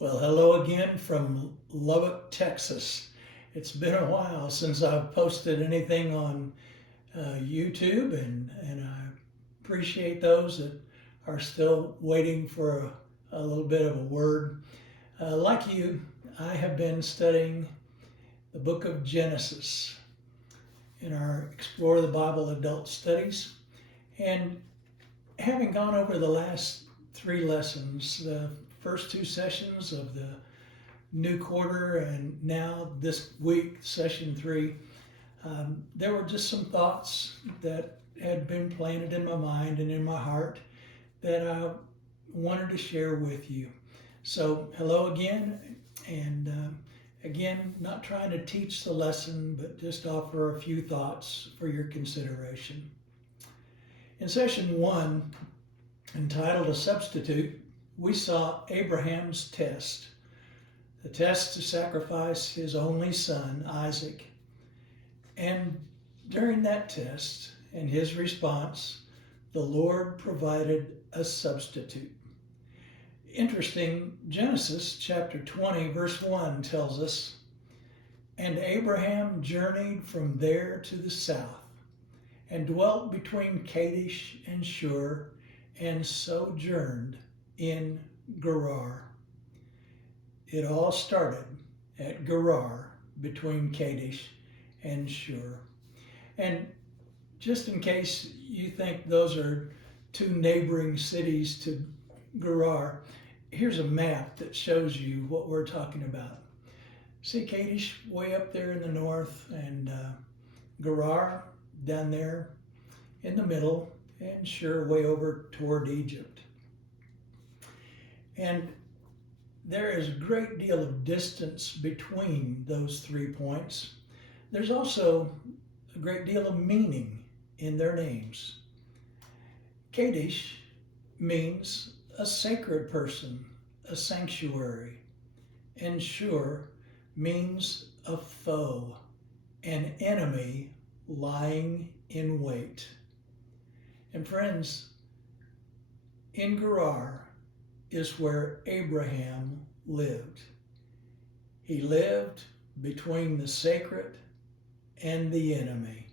Well, hello again from Lubbock, Texas. It's been a while since I've posted anything on YouTube, and I appreciate those that are still waiting for a little bit of a word. Like you, I have been studying the book of Genesis in our Explore the Bible adult studies. And having gone over the last three lessons, the first two sessions of the new quarter, and now this week, session three, there were just some thoughts that had been planted in my mind and in my heart that I wanted to share with you. So, hello again, and again, not trying to teach the lesson, but just offer a few thoughts for your consideration. In session one, entitled A Substitute, we saw Abraham's test, the test to sacrifice his only son, Isaac. And during that test and his response, the Lord provided a substitute. Interesting, Genesis chapter 20, verse 1 tells us, "And Abraham journeyed from there to the south, and dwelt between Kadesh and Shur, and sojourned in Gerar." It all started at Gerar between Kadesh and Shur. And just in case you think those are two neighboring cities to Gerar, here's a map that shows you what we're talking about. See Kadesh way up there in the north, and Gerar down there in the middle, and Shur way over toward Egypt. And there is a great deal of distance between those 3 points. There's also a great deal of meaning in their names. Kadesh means a sacred person, a sanctuary, and Shur means a foe, an enemy lying in wait. And friends, in Gerar is where Abraham lived. He lived between the sacred and the enemy.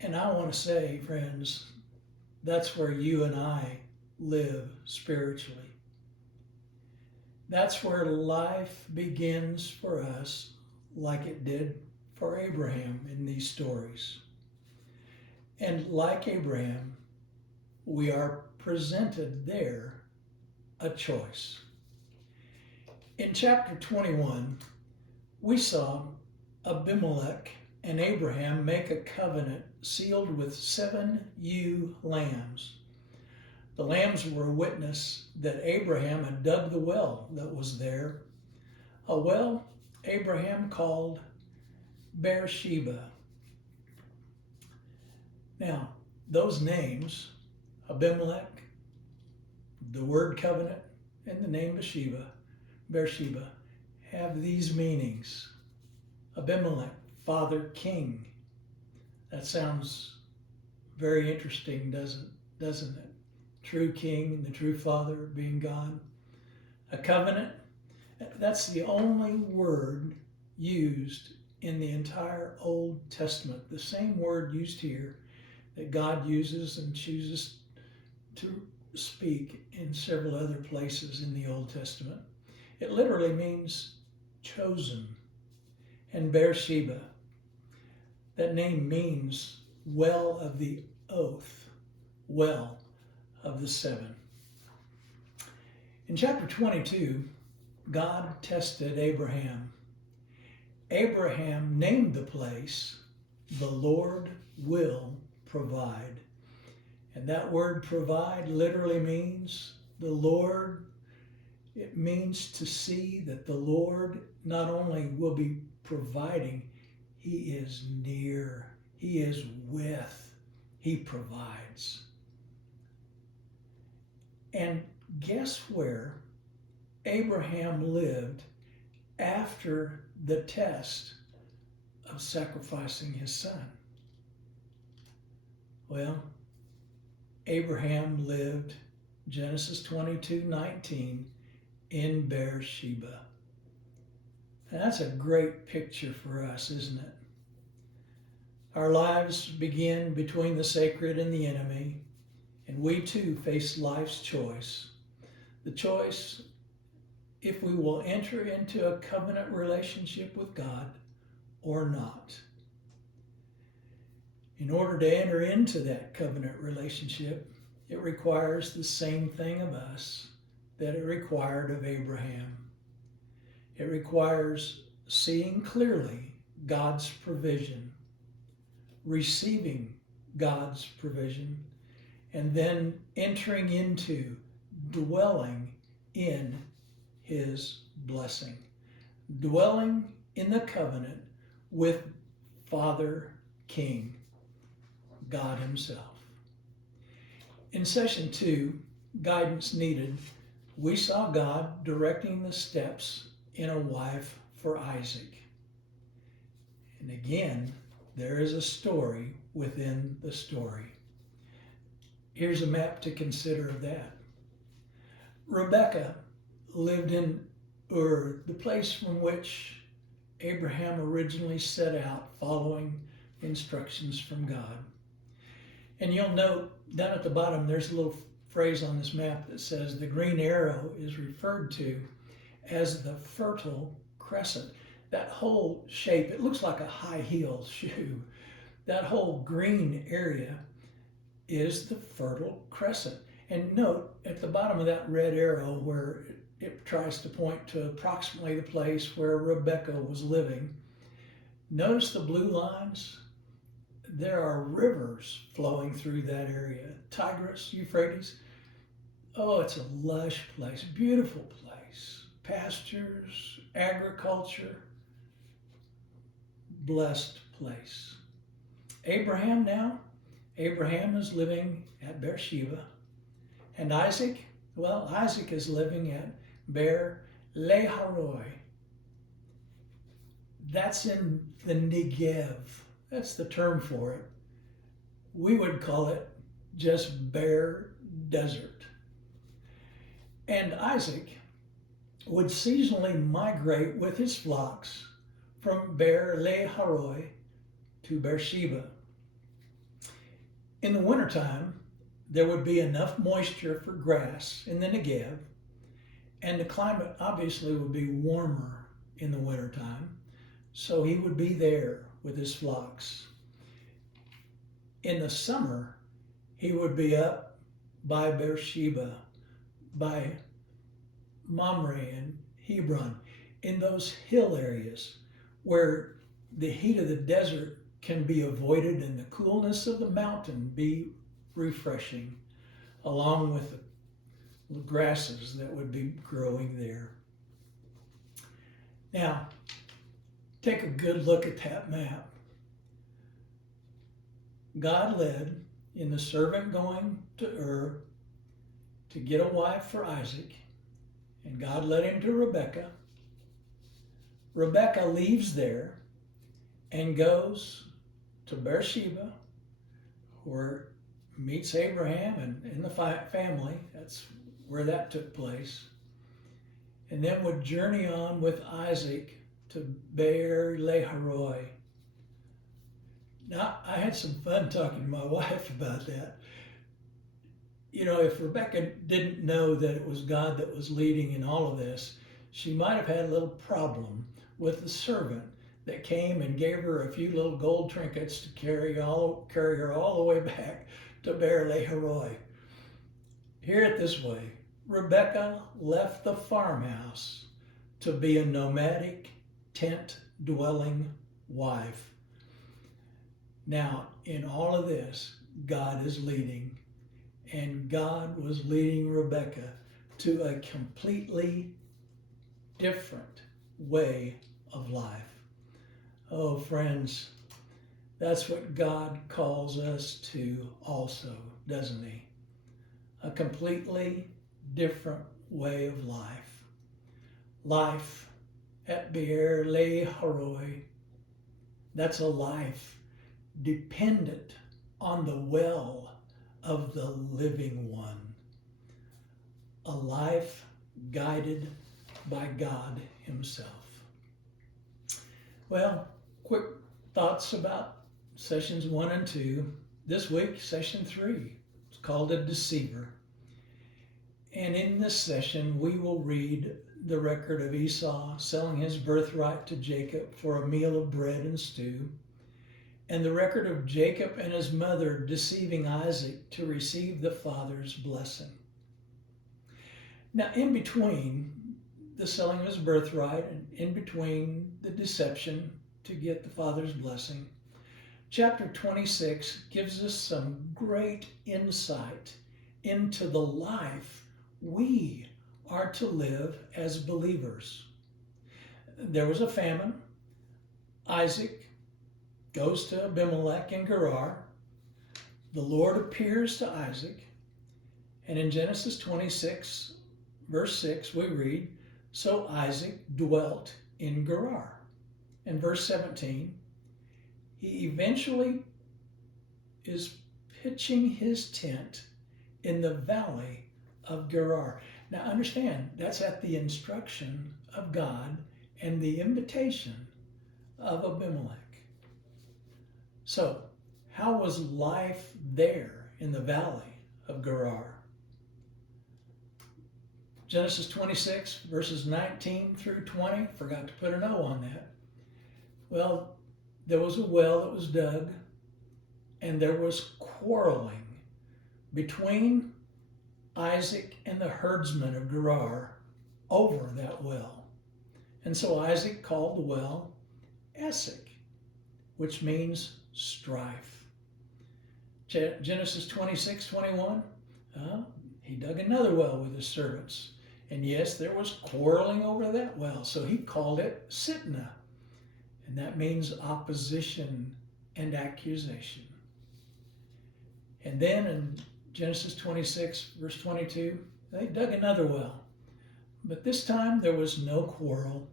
And I want to say, friends, that's where you and I live spiritually. That's where life begins for us, like it did for Abraham in these stories. And like Abraham, we are presented there a choice. In chapter 21, we saw Abimelech and Abraham make a covenant sealed with 7 ewe lambs. The lambs were a witness that Abraham had dug the well that was there, a well Abraham called Beersheba. Now, those names, Abimelech, the word covenant, and the name Beersheba, have these meanings. Abimelech, father king. That sounds very interesting, doesn't it? True king and the true father being God. A covenant, that's the only word used in the entire Old Testament. The same word used here that God uses and chooses to speak in several other places in the Old Testament. It literally means chosen. And Beersheba, that name means well of the oath, well of the 7. In chapter 22, God tested Abraham. Abraham named the place, "The Lord will provide." And that word provide literally means the Lord. It means to see that the Lord not only will be providing, He is near, He is with, He provides. And guess where Abraham lived after the test of sacrificing his son? Well, Abraham lived, Genesis 22:19, in Beersheba. And that's a great picture for us, isn't it? Our lives begin between the sacred and the enemy, and we too face life's choice. The choice if we will enter into a covenant relationship with God or not. In order to enter into that covenant relationship, it requires the same thing of us that it required of Abraham. It requires seeing clearly God's provision, receiving God's provision, and then entering into dwelling in his blessing, dwelling in the covenant with Father King, God himself. In session 2, Guidance Needed, we saw God directing the steps in a wife for Isaac. And again, there is a story within the story. Here's a map to consider of that. Rebekah lived in Ur, the place from which Abraham originally set out following instructions from God. And you'll note down at the bottom there's a little phrase on this map that says the green arrow is referred to as the Fertile Crescent. That whole shape, it looks like a high heel shoe. That whole green area is the Fertile Crescent. And note at the bottom of that red arrow where it tries to point to approximately the place where Rebekah was living. Notice the blue lines? There are rivers flowing through that area. Tigris, Euphrates. Oh, it's a lush place, beautiful place. Pastures, agriculture, blessed place. Abraham is living at Beersheba. And Isaac, well, Isaac is living at Beer Leharoi. That's in the Negev. That's the term for it. We would call it just bare desert. And Isaac would seasonally migrate with his flocks from Beer Leharoi to Beersheba. In the wintertime, there would be enough moisture for grass in the Negev, and the climate obviously would be warmer in the wintertime, so he would be there with his flocks. In the summer, he would be up by Beersheba, by Mamre and Hebron, in those hill areas where the heat of the desert can be avoided and the coolness of the mountain be refreshing, along with the grasses that would be growing there. Now, take a good look at that map. God led in the servant going to Ur to get a wife for Isaac, and God led him to Rebekah. Rebekah leaves there and goes to Beersheba, where meets Abraham and the family. That's where that took place. And then would journey on with Isaac to Beer Leharoi. Now, I had some fun talking to my wife about that. You know, if Rebekah didn't know that it was God that was leading in all of this, she might have had a little problem with the servant that came and gave her a few little gold trinkets to carry her all the way back to Beer Leharoi. Hear it this way. Rebekah left the farmhouse to be a nomadic, tent-dwelling wife. Now, in all of this, God is leading, and God was leading Rebekah to a completely different way of life. Oh, friends, that's what God calls us to also, doesn't he? A completely different way of life. Life at Beer Leharoi. That's a life dependent on the well of the living one. A life guided by God Himself. Well, quick thoughts about sessions 1 and 2. This week, session 3. It's called A Deceiver. And in this session, we will read the record of Esau selling his birthright to Jacob for a meal of bread and stew, and the record of Jacob and his mother deceiving Isaac to receive the father's blessing. Now, in between the selling of his birthright and in between the deception to get the father's blessing, chapter 26 gives us some great insight into the life we are to live as believers. There was a famine. Isaac goes to Abimelech in Gerar. The Lord appears to Isaac. And in Genesis 26, verse 6, we read, "So Isaac dwelt in Gerar." In verse 17, he eventually is pitching his tent in the valley of Gerar. Now understand, that's at the instruction of God and the invitation of Abimelech. So, how was life there in the valley of Gerar? Genesis 26, verses 19 through 20, forgot to put an O on that. Well, there was a well that was dug, and there was quarreling between Isaac and the herdsmen of Gerar over that well. And so Isaac called the well Esek, which means strife. Genesis 26:21, he dug another well with his servants. And yes, there was quarreling over that well, so he called it Sitnah. And that means opposition and accusation. And then in Genesis 26, verse 22, they dug another well. But this time there was no quarrel.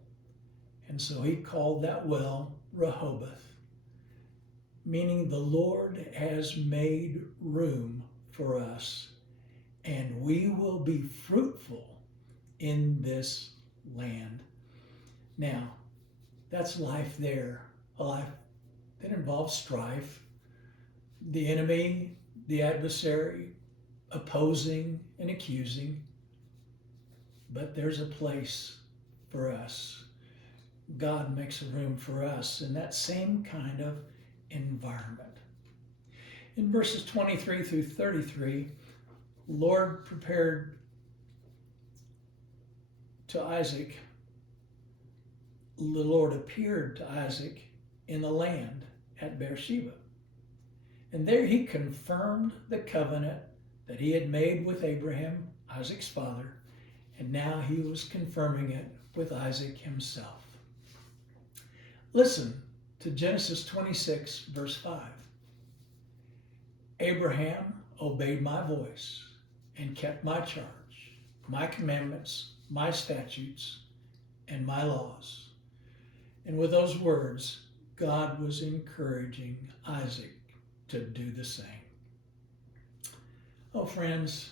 And so he called that well Rehoboth, meaning the Lord has made room for us, and we will be fruitful in this land. Now, that's life there, a life that involves strife, the enemy, the adversary, opposing and accusing. But there's a place for us. God makes a room for us in that same kind of environment. In verses 23 through 33, Lord prepared to Isaac, the Lord appeared to Isaac in the land at Beersheba. And there he confirmed the covenant that he had made with Abraham, Isaac's father, and now he was confirming it with Isaac himself. Listen to Genesis 26, verse 5. Abraham obeyed my voice and kept my charge, my commandments, my statutes, and my laws. And with those words, God was encouraging Isaac to do the same. Oh, friends,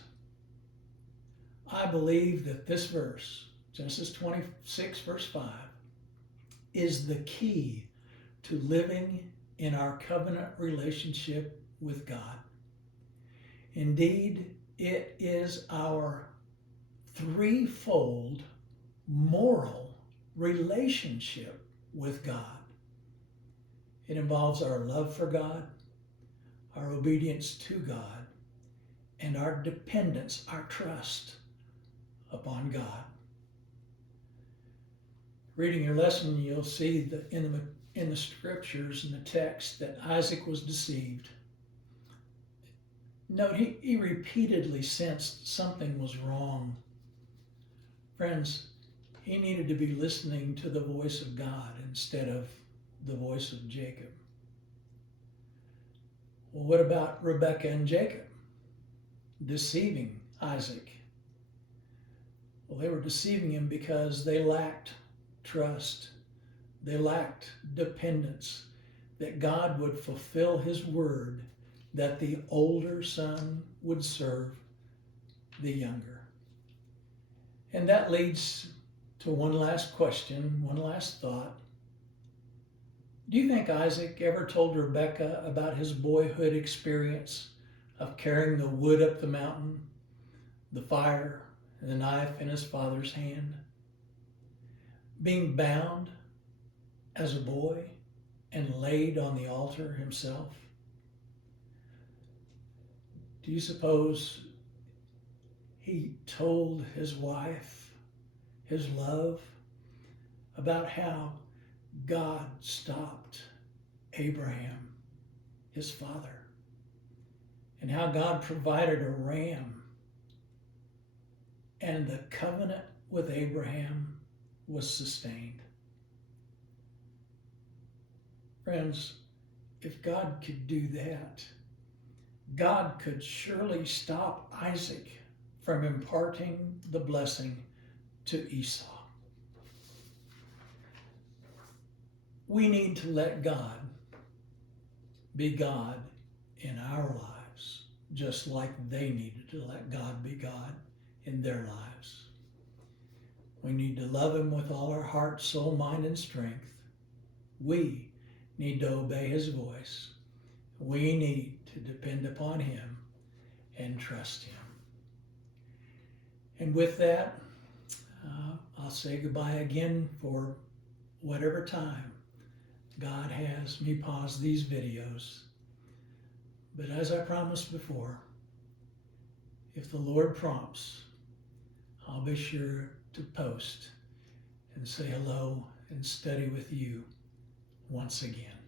I believe that this verse, Genesis 26, verse 5, is the key to living in our covenant relationship with God. Indeed, it is our threefold moral relationship with God. It involves our love for God, our obedience to God, and our dependence, our trust upon God. Reading your lesson, you'll see that in the scriptures, in the text, that Isaac was deceived. Note, he repeatedly sensed something was wrong. Friends, he needed to be listening to the voice of God instead of the voice of Jacob. Well, what about Rebekah and Jacob deceiving Isaac? Well, they were deceiving him because they lacked trust. They lacked dependence that God would fulfill his word, that the older son would serve the younger. And that leads to one last question, one last thought. Do you think Isaac ever told Rebekah about his boyhood experience of carrying the wood up the mountain, the fire, and the knife in his father's hand? Being bound as a boy and laid on the altar himself? Do you suppose he told his wife, his love, about how God stopped Abraham, his father, and how God provided a ram, and the covenant with Abraham was sustained? Friends, if God could do that, God could surely stop Isaac from imparting the blessing to Esau. We need to let God be God in our lives, just like they needed to let God be God in their lives. We need to love Him with all our heart, soul, mind, and strength. We need to obey His voice. We need to depend upon Him and trust Him. And with that, I'll say goodbye again for whatever time God has me pause these videos. But as I promised before, if the Lord prompts, I'll be sure to post and say hello and study with you once again.